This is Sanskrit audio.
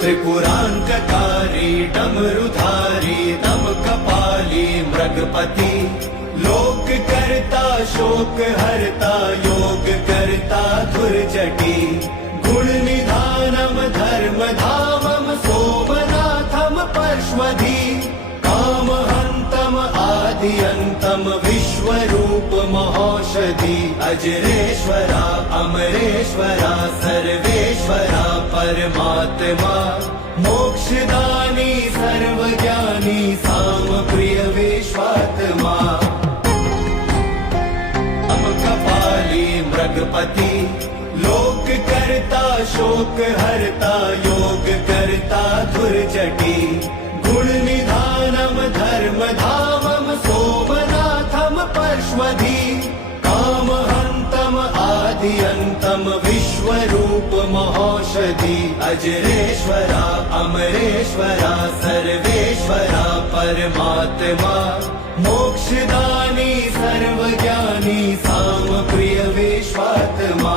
त्रिपुरान्तकारी डमरुधारी दमकपाली मृगपति लोक करता शोक हरता योग करता धुर्जटी गुण निधानम धर्म धामम सोमनाथम परश्वधी काम हन्तम आद्यन्तम विश्वरूप महौषधि अजरेश्वरा अमरेश्वरा सर्वेश्वरा परमात्मा मोक्षदानी सर्वज्ञानी सामप्रिय विश्वात्मा कपाली मृगपति लोक करता शोक हरता योग करता धुर्जटी गुण निधानम धर्म धामम सोमनाथम परश्वधी काम हन्तम आद्यन्तम विश्वरूप महौषधि अजरेश्वरा अमरेश्वरा सर्वेश्वरा परमात्मा मोक्षदानी सर्वज्ञानी सामप्रिय विश्वात्मा